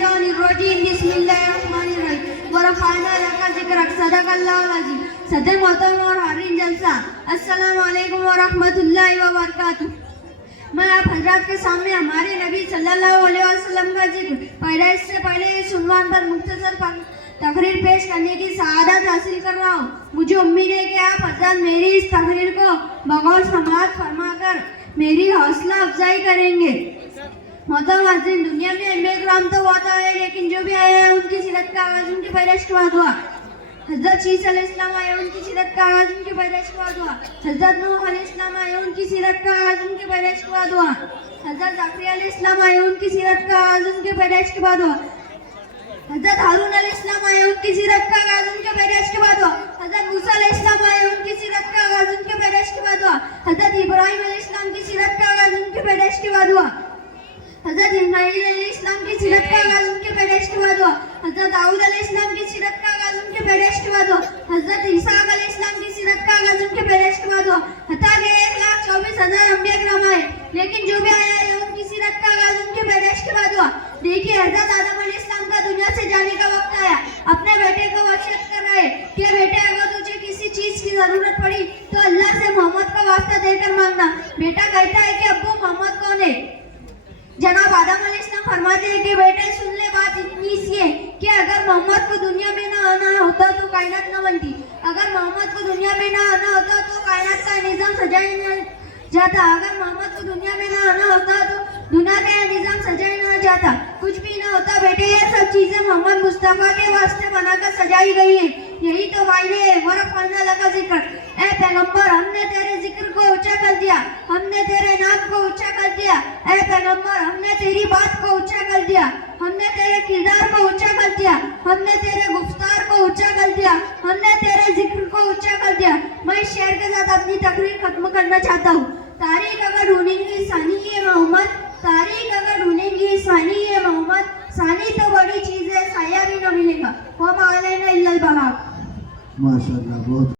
الشیطان الرجیم بسم اللہ الرحمن الرحیم ورفعنا لک ذکرک صدق اللہ العظیم. صدر محترم اور حاضرین جلسہ، السلام علیکم ورحمۃ اللہ وبرکاتہ. میں آپ حضرات کے سامنے ہمارے نبی صلی اللہ علیہ وسلم کا ذکر پیدائش سے پہلے اس عنوان پر مختصر تقریر پیش کرنے کی سعادت حاصل کر رہا ہوں. مجھے امید ہے کہ آپ حضرات میری اس تقریر کو بغور سماعت فرما کر میری حوصلہ افزائی کریں گے. محترم حاضرین، دنیا میں انبیاء کرام تو بہت آئے، لیکن جو بھی آئے ہیں ان کی سیرت کا آغاز ان کی پیدائش کے بعد ہوا. حضرت شیس علیہ السلام آئے، ان کی سیرت کا آغاز ان کی پیدائش کے بعد ہوا. حضرت نوح علیہ السلام آئے، ان کی سیرت کا آغاز ان کی پیدائش کے بعد ہوا. حضرت زکریا علیہ السلام آئے، ان کی سیرت کا آغاز ان کی پیدائش کے بعد ہوا. حضرت ہارون علیہ السلام آئے، ان کی سیرت کا آغاز ان کی پیدائش کے بعد ہوا. حضرت موسیٰ علیہ السلام آئے، ان کی سیرت کا آغاز ان کی پیدائش کے بعد ہوا. حضرت ابراہیم علیہ السلام کی سیرت کا آغاز ان کی پیدائش کے بعد ہوا. حضرت اسماعیل علیہ السلام کی سیرت کا آغاز ان کی پیدائش کے بعد ہوا. حضرت داؤد علیہ السلام کی سیرت کا آغاز ان کی پیدائش کے بعد ہوا. حضرت اسحاق علیہ السلام کی سیرت کا آغاز ان کی پیدائش کے بعد ہوا. حتیٰ کہ 1,24,000 انبیاء کرام آئے، لیکن جو بھی آئے ان کی سیرت کا آغاز ان کی پیدائش کے بعد ہوا. دیکھیے، حضرت آدم علیہ السلام کا دنیا سے جانے کا وقت آیا. اپنے بیٹے کو وصیت کر رہے کہ بیٹے، اگر تجھے کسی چیز کی ضرورت پڑی تو اللہ سے محمد کا واسطہ دے کر مانگنا. بیٹا کہتا ہے کہ ابو محمد کون ہے؟ جناب آدم علیہ السلام فرماتے ہیں کہ بیٹے سن لے، بات اتنی سی ہے کہ اگر محمد کو دنیا میں نہ آنا ہوتا تو کائنات نہ بنتی. اگر محمد کو دنیا میں نہ آنا ہوتا تو کائنات کا نظام سجایا نہ جاتا. اگر محمد کو دنیا میں نہ آنا ہوتا تو دنیا کا نظام سجایا نہ جاتا. کچھ بھی نہ ہوتا. بیٹے، یہ سب چیزیں محمد مصطفیٰ کے واسطے بنا کر سجائی گئی ہیں. یہی تو معنی ہے ورفعنا لک ذکرک. اے پیغمبر، ہم نے تیرے ذکر کو اونچا کر دیا، ہم نے تیرے نام کو اونچا کر دیا. اے پیغمبر، ہم نے تیری بات کو اونچا کر دیا، ہم نے تیرے کردار کو اونچا کر دیا، ہم نے تیرے گفتار کو اونچا کر دیا، ہم نے تیرے ذکر کو اونچا کر دیا. میں اس شعر کے ساتھ اپنی تقریر ختم کرنا چاہتا ہوں. تاریخ اگر ڈھونڈیں گی ثانی ہے محمد، تاریخ اگر ڈھونڈیں گی ثانی ہے محمد، ثانی تو بڑی چیز ہے، سایہ بھی نہ ملے گا. وما علینا الا البلاغ. ماشاءاللہ، بہت